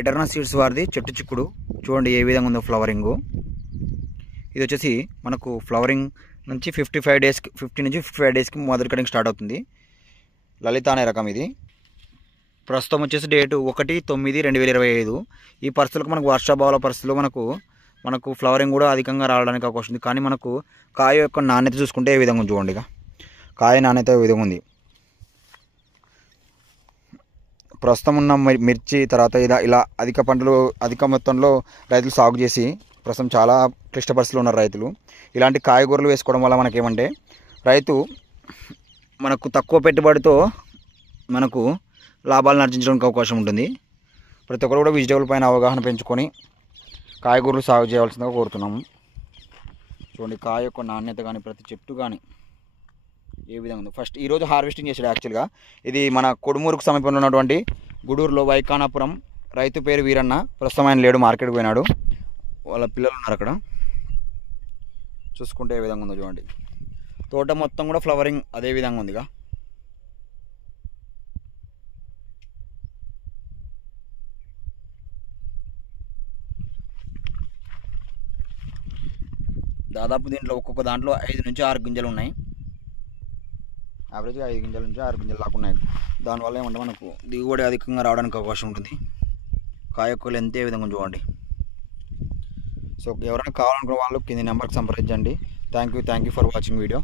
ఎటర్నా seeds వారిది చెట్టు చిక్కుడు చూడండి ఏ విధంగా ఉందో ఫ్లవరింగు. ఇది వచ్చేసి మనకు ఫ్లవరింగ్ నుంచి 50 నుంచి 55 డేస్కి మొదటి కటింగ్ స్టార్ట్ అవుతుంది. లలిత అనే రకం ఇది. ప్రస్తుతం వచ్చేసి డేటు 1/9/2025. ఈ పరిస్థితులకు మనకు వర్షాభావాల పరిస్థితుల్లో మనకు ఫ్లవరింగ్ కూడా అధికంగా రావడానికి అవకాశం ఉంది. కానీ మనకు కాయ యొక్క నాణ్యత చూసుకుంటే ఏ విధంగా చూడండి. ఇక కాయ నాణ్యత ఏ విధంగా ఉంది. ప్రస్తుతం ఉన్న మిర్చి తర్వాత ఇలా అధిక పంటలు అధిక మొత్తంలో రైతులు సాగు చేసి ప్రస్తుతం చాలా క్లిష్ట పరిస్థితులు ఉన్నారు రైతులు. ఇలాంటి కాయగూరలు వేసుకోవడం వల్ల మనకేమంటే రైతు మనకు తక్కువ పెట్టుబడితో మనకు లాభాలను ఆర్జించడానికి అవకాశం ఉంటుంది. ప్రతి ఒక్కరు కూడా వెజిటేబుల్ పైన అవగాహన పెంచుకొని కాయగూరలు సాగు చేయవలసిందిగా కోరుతున్నాము. చూడండి కాయ యొక్క నాణ్యత కానీ ప్రతి చెట్టు కానీ ఏ విధంగా ఉంది. ఫస్ట్ ఈరోజు హార్వెస్టింగ్ చేసాడు. యాక్చువల్గా ఇది మన కొడుమూరుకు సమీపంలో ఉన్నటువంటి గూడూరులో వైకానాపురం రైతు పేరు వీరన్న. ప్రస్తుతం ఆయన లేడు, మార్కెట్కి పోయినాడు. వాళ్ళ పిల్లలు ఉన్నారు అక్కడ. చూసుకుంటే ఏ విధంగా ఉందో చూడండి. తోట మొత్తం కూడా ఫ్లవరింగ్ అదే విధంగా ఉందిగా. దాదాపు దీంట్లో ఒక్కొక్క దాంట్లో 5 నుంచి 6 గింజలు ఉన్నాయి. యావరేజ్గా 5 గింజల నుంచి 6 గింజలు దాకా ఉన్నాయి. దానివల్ల ఏమంటే మనకు దిగుబడి అధికంగా రావడానికి అవకాశం ఉంటుంది. కాయ యొక్క లెంత్ ఏ విధంగా చూడండి. సో ఎవరైనా కావాలనుకున్న వాళ్ళు కింది నెంబర్కి సంప్రదించండి. Thank you for watching video.